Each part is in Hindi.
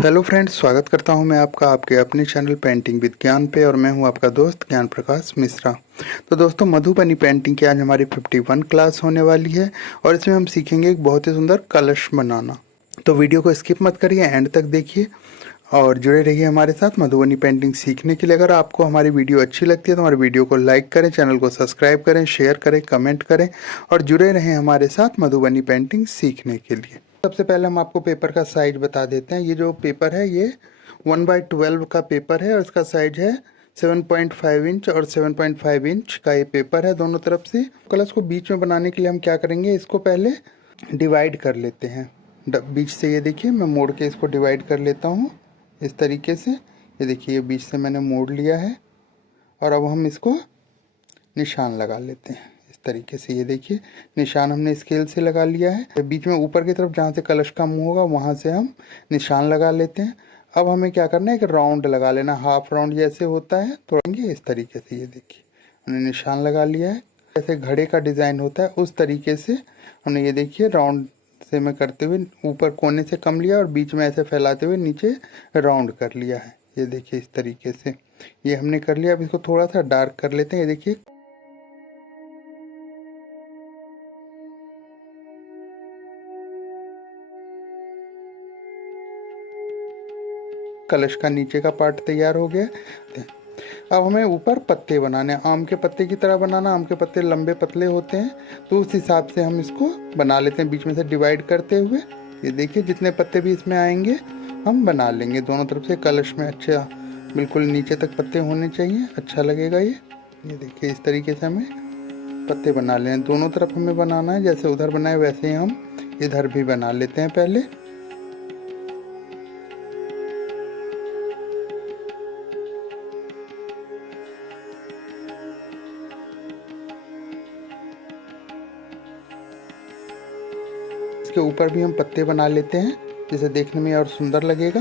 हेलो फ्रेंड्स, स्वागत करता हूं मैं आपका आपके अपने चैनल पेंटिंग विद ज्ञान पे। और मैं हूं आपका दोस्त ज्ञान प्रकाश मिश्रा। तो दोस्तों, मधुबनी पेंटिंग की आज हमारी 51 क्लास होने वाली है और इसमें हम सीखेंगे एक बहुत ही सुंदर कलश बनाना। तो वीडियो को स्किप मत करिए, एंड तक देखिए और जुड़े रहिए हमारे साथ मधुबनी पेंटिंग सीखने के लिए। अगर आपको हमारी वीडियो अच्छी लगती है तो हमारी वीडियो को लाइक करें, चैनल को सब्सक्राइब करें, शेयर करें, कमेंट करें और जुड़े रहें हमारे साथ मधुबनी पेंटिंग सीखने के लिए। सबसे पहले हम आपको पेपर का साइज बता देते हैं। ये जो पेपर है ये 1/12 का पेपर है और इसका साइज है 7.5 इंच और 7.5 इंच का ये पेपर है दोनों तरफ से। कलश को बीच में बनाने के लिए हम क्या करेंगे, इसको पहले डिवाइड कर लेते हैं बीच से। ये देखिए, मैं मोड़ के इसको डिवाइड कर लेता हूँ इस तरीके से। ये देखिए, ये बीच से मैंने मोड़ लिया है और अब हम इसको निशान लगा लेते हैं इस तरीके से। ये देखिए, निशान हमने स्केल से लगा लिया है। बीच में ऊपर की तरफ जहाँ से कलश का मुंह होगा वहाँ से हम निशान लगा लेते हैं। अब हमें क्या करना है, एक राउंड लगा लेना, हाफ राउंड जैसे होता है थोड़ा इस तरीके से। ये देखिए, हमने निशान लगा लिया है। जैसे घड़े का डिज़ाइन होता है उस तरीके से हमने, ये देखिए, राउंड से मैं करते हुए ऊपर कोने से कम लिया और बीच में ऐसे फैलाते हुए नीचे राउंड कर लिया है। ये देखिए, इस तरीके से ये हमने कर लिया। अब इसको थोड़ा सा डार्क कर लेते हैं। ये देखिए, कलश का नीचे का पार्ट तैयार हो गया। अब हमें ऊपर पत्ते बनाने हैं, आम के पत्ते की तरह बनाना। आम के पत्ते लंबे पतले होते हैं तो उस हिसाब से हम इसको बना लेते हैं, बीच में से डिवाइड करते हुए। ये देखिए, जितने पत्ते भी इसमें आएंगे हम बना लेंगे दोनों तरफ से। कलश में अच्छा बिल्कुल नीचे तक पत्ते होने चाहिए, अच्छा लगेगा ये देखिए, इस तरीके से हमें पत्ते बना लेने। दोनों तरफ हमें बनाना है, जैसे उधर बनाए वैसे ही हम इधर भी बना लेते हैं पहले। इसके ऊपर भी हम पत्ते बना लेते हैं, जिसे देखने में और सुंदर लगेगा।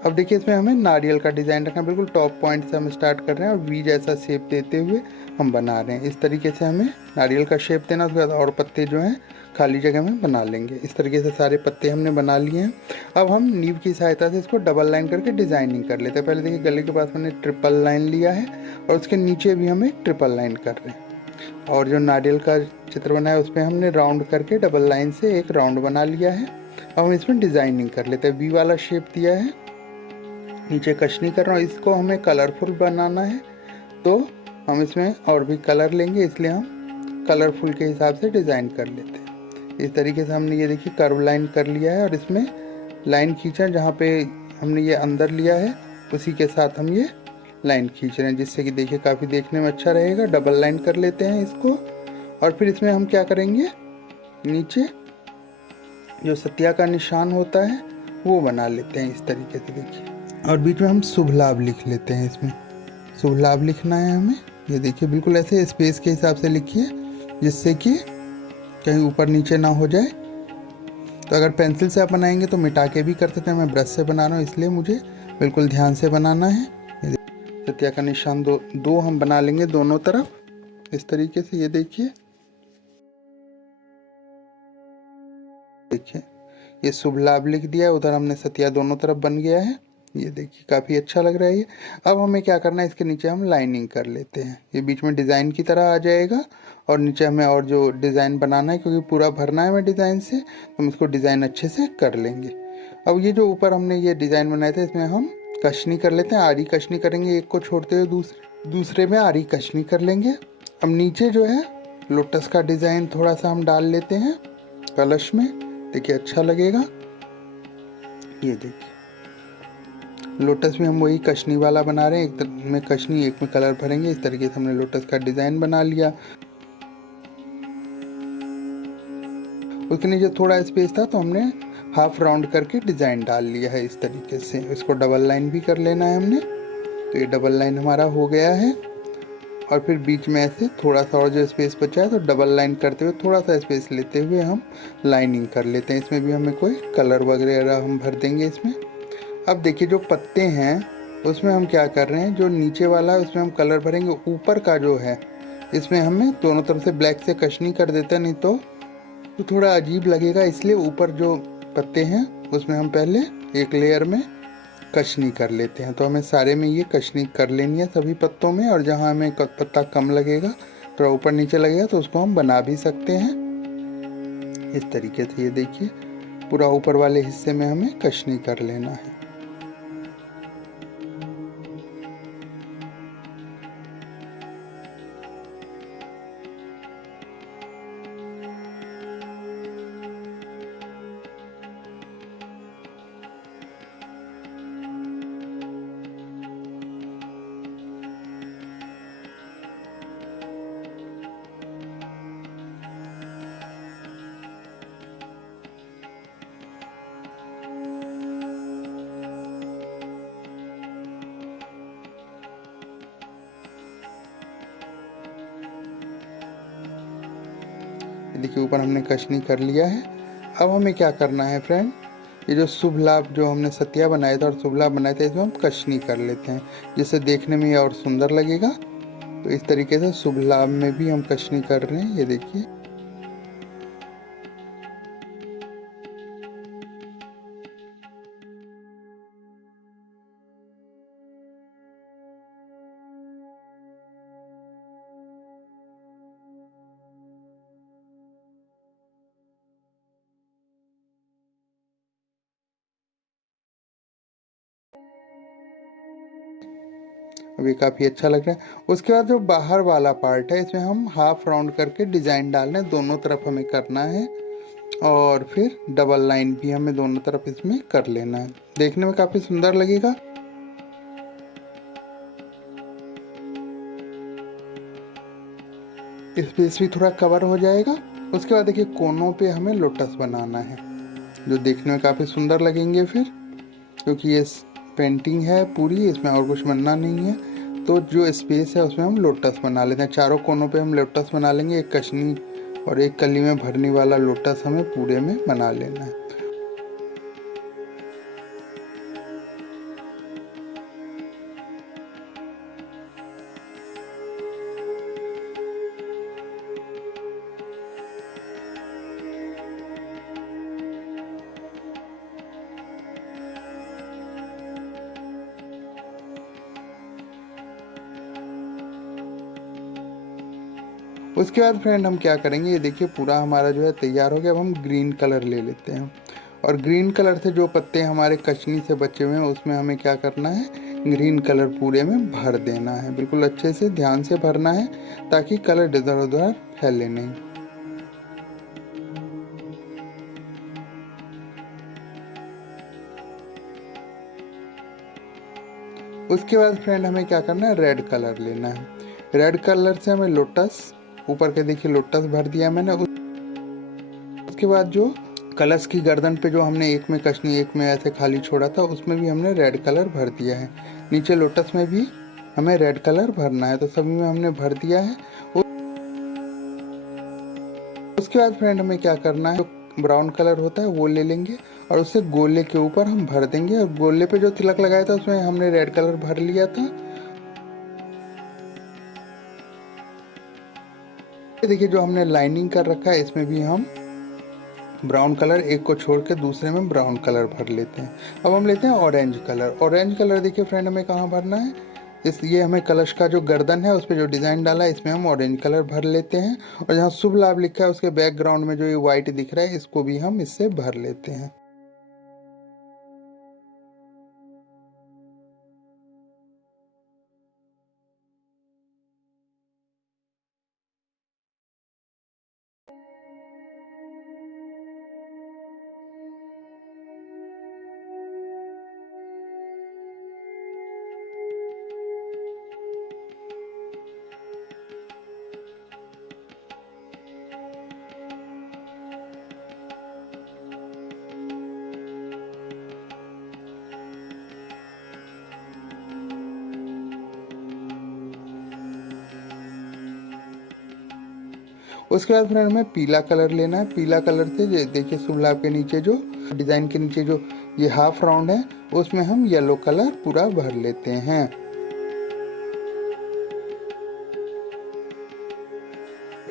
अब देखिए, इसमें हमें नारियल का डिज़ाइन रखना है। बिल्कुल टॉप पॉइंट से हम स्टार्ट कर रहे हैं और वी जैसा शेप देते हुए हम बना रहे हैं। इस तरीके से हमें नारियल का शेप देना, उसके बाद और पत्ते जो हैं खाली जगह में बना लेंगे। इस तरीके से सारे पत्ते हमने बना लिए हैं। अब हम नीव की सहायता से इसको डबल लाइन करके डिज़ाइनिंग कर लेते हैं। पहले देखिए, गले के पास मैंने ट्रिपल लाइन लिया है और उसके नीचे भी हम एक ट्रिपल लाइन कर रहे हैं। और जो नारियल का चित्र बना है उस पर हमने राउंड करके डबल लाइन से एक राउंड बना लिया है। अब हम इसमें डिज़ाइनिंग कर लेते हैं। वी वाला शेप दिया है, नीचे कशनी कर रहा हूँ। इसको हमें कलरफुल बनाना है तो हम इसमें और भी कलर लेंगे, इसलिए हम कलरफुल के हिसाब से डिज़ाइन कर लेते हैं। इस तरीके से हमने ये देखिए कर्व लाइन कर लिया है और इसमें लाइन खींचा, जहाँ पे हमने ये अंदर लिया है उसी के साथ हम ये लाइन खींच रहे हैं, जिससे कि देखिए काफ़ी देखने में अच्छा रहेगा। डबल लाइन कर लेते हैं इसको और फिर इसमें हम क्या करेंगे, नीचे जो सतिया का निशान होता है वो बना लेते हैं इस तरीके से। देखिए, और बीच में हम शुभ लाभ लिख लेते हैं। इसमें शुभ लाभ लिखना है हमें। ये देखिए, बिल्कुल ऐसे स्पेस के हिसाब से लिखिए, जिससे कि कहीं ऊपर नीचे ना हो जाए। तो अगर पेंसिल से आप बनाएंगे तो मिटा के भी कर सकते हैं। मैं ब्रश से बना रहा हूँ, इसलिए मुझे बिल्कुल ध्यान से बनाना है। सतिया का निशान दो हम बना लेंगे दोनों तरफ इस तरीके से। ये देखिए, ये शुभ लाभ लिख दिया, उधर हमने सतिया दोनों तरफ बन गया है। ये देखिए, काफ़ी अच्छा लग रहा है ये। अब हमें क्या करना है, इसके नीचे हम लाइनिंग कर लेते हैं। ये बीच में डिज़ाइन की तरह आ जाएगा और नीचे हमें और जो डिज़ाइन बनाना है, क्योंकि पूरा भरना है हमें डिज़ाइन से, तो हम इसको डिज़ाइन अच्छे से कर लेंगे। अब ये जो ऊपर हमने ये डिज़ाइन बनाया था, इसमें हम कशनी कर लेते हैं। आरी कशनी करेंगे, एक को छोड़ते हुए दूसरे में आरी कशनी कर लेंगे। अब नीचे जो है लोटस का डिज़ाइन थोड़ा सा हम डाल लेते हैं कलश में, देखिए अच्छा लगेगा। ये देखिए, लोटस में हम वही कशनी वाला बना रहे हैं, एक में कशनी एक में कलर भरेंगे। इस तरीके से हमने लोटस का डिज़ाइन बना लिया। उसके नीचे थोड़ा स्पेस था तो हमने हाफ राउंड करके डिज़ाइन डाल लिया है इस तरीके से। इसको डबल लाइन भी कर लेना है हमने। तो ये डबल लाइन हमारा हो गया है और फिर बीच में ऐसे थोड़ा सा और जो स्पेस बचा है तो डबल लाइन करते हुए थोड़ा सा स्पेस लेते हुए हम लाइनिंग कर लेते हैं। इसमें भी हमें कोई कलर वगैरह हम भर देंगे इसमें। अब देखिए, जो पत्ते हैं उसमें हम क्या कर रहे हैं, जो नीचे वाला है उसमें हम कलर भरेंगे। ऊपर का जो है इसमें हमें दोनों तरफ से ब्लैक से कशनी कर देते हैं, नहीं तो थोड़ा अजीब लगेगा। इसलिए ऊपर जो पत्ते हैं उसमें हम पहले एक लेयर में कशनी कर लेते हैं। तो हमें सारे में ये कशनी कर लेनी है सभी पत्तों में, और जहाँ हमें पत्ता कम लगेगा, थोड़ा ऊपर नीचे लगेगा, तो उसको हम बना भी सकते हैं इस तरीके से। ये देखिए पूरा ऊपर वाले हिस्से में हमें कशनी कर लेना है। देखिए ऊपर हमने कशनी कर लिया है। अब हमें क्या करना है फ्रेंड, ये जो शुभ लाभ जो हमने सतिया बनाया था और शुभ लाभ बनाए थे, इसमें हम कशनी कर लेते हैं, जिससे देखने में ये और सुंदर लगेगा। तो इस तरीके से शुभ लाभ में भी हम कशनी कर रहे हैं। ये देखिए अब ये काफ़ी अच्छा लग रहा है। उसके बाद जो बाहर वाला पार्ट है, इसमें हम हाफ राउंड करके डिज़ाइन डालना है, दोनों तरफ हमें करना है। और फिर डबल लाइन भी हमें दोनों तरफ इसमें कर लेना है, देखने में काफ़ी सुंदर लगेगा। स्पेस भी थोड़ा कवर हो जाएगा। उसके बाद देखिए कोनों पे हमें लोटस बनाना है, जो देखने में काफ़ी सुंदर लगेंगे फिर, क्योंकि ये पेंटिंग है पूरी, इसमें और कुछ बनना नहीं है। तो जो स्पेस है उसमें हम लोटस बना लेते हैं, चारों कोनों पे हम लोटस बना लेंगे। एक कशनी और एक कली में भरने वाला लोटस हमें पूरे में बना लेना है। उसके बाद फ्रेंड हम क्या करेंगे, ये देखिए पूरा हमारा जो है तैयार हो गया। अब हम ग्रीन कलर ले लेते हैं, और ग्रीन कलर से जो पत्ते हमारे कचनी से बचे हुए हैं उसमें हमें क्या करना है, ग्रीन कलर पूरे में भर देना है। बिल्कुल अच्छे से ध्यान से भरना है, ताकि कलर इधर उधर फैले नहीं। उसके बाद फ्रेंड हमें क्या करना है, रेड कलर लेना है। रेड कलर से हमें लोटस, ऊपर के देखिए लोटस भर दिया मैंने। उसके बाद जो कलश की गर्दन पे जो हमने एक में कशनी एक में ऐसे खाली छोड़ा था, उसमें भी हमने रेड कलर भर दिया है। नीचे लोटस में भी हमें रेड कलर भरना है, तो सभी में हमने भर दिया है। उसके बाद फ्रेंड हमें क्या करना है, जो ब्राउन कलर होता है वो ले लेंगे और उसे गोले के ऊपर हम भर देंगे। और गोले पे जो तिलक लगाया था उसमें हमने रेड कलर भर लिया था। देखिए जो हमने लाइनिंग कर रखा है, इसमें भी हम ब्राउन कलर एक को छोड़ के दूसरे में ब्राउन कलर भर लेते हैं। अब हम लेते हैं ऑरेंज कलर। ऑरेंज कलर देखिए फ्रेंड हमें कहाँ भरना है, इसलिए हमें कलश का जो गर्दन है उस पर जो डिज़ाइन डाला है, इसमें हम ऑरेंज कलर भर लेते हैं। और जहाँ शुभ लाभ लिखा है उसके बैकग्राउंड में जो ये वाइट दिख रहा है, इसको भी हम इससे भर लेते हैं। उसके बाद फ्रेंड हमें पीला कलर लेना है। पीला कलर से देखिए शुभ लाभ के नीचे जो डिज़ाइन के नीचे जो ये हाफ राउंड है, उसमें हम येलो कलर पूरा भर लेते हैं।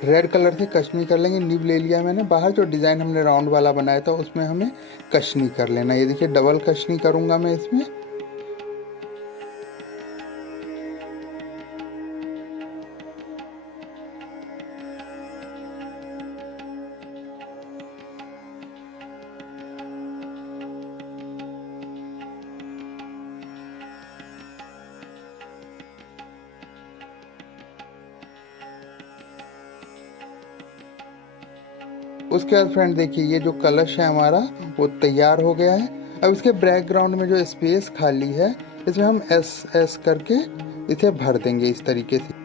रेड कलर से कशनी कर लेंगे। निब ले लिया मैंने, बाहर जो डिज़ाइन हमने राउंड वाला बनाया था उसमें हमें कशनी कर लेना। ये देखिए डबल कशनी करूँगा मैं इसमें। उसके बाद फ्रेंड देखिए ये जो कलश है हमारा वो तैयार हो गया है। अब इसके बैकग्राउंड में जो स्पेस खाली है इसमें हम एस एस करके इसे भर देंगे इस तरीके से।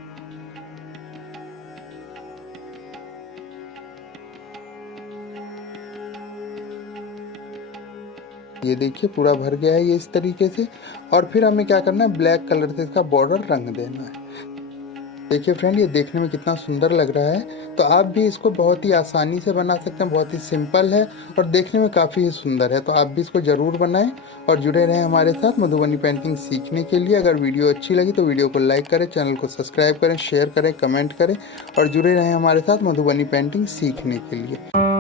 ये देखिए पूरा भर गया है ये इस तरीके से। और फिर हमें क्या करना है, ब्लैक कलर से इसका बॉर्डर रंग देना है। देखिए फ्रेंड ये देखने में कितना सुंदर लग रहा है। तो आप भी इसको बहुत ही आसानी से बना सकते हैं, बहुत ही सिंपल है और देखने में काफ़ी सुंदर है। तो आप भी इसको ज़रूर बनाएं और जुड़े रहें हमारे साथ मधुबनी पेंटिंग सीखने के लिए। अगर वीडियो अच्छी लगी तो वीडियो को लाइक करें, चैनल को सब्सक्राइब करें, शेयर करें, कमेंट करें और जुड़े रहें हमारे साथ मधुबनी पेंटिंग सीखने के लिए।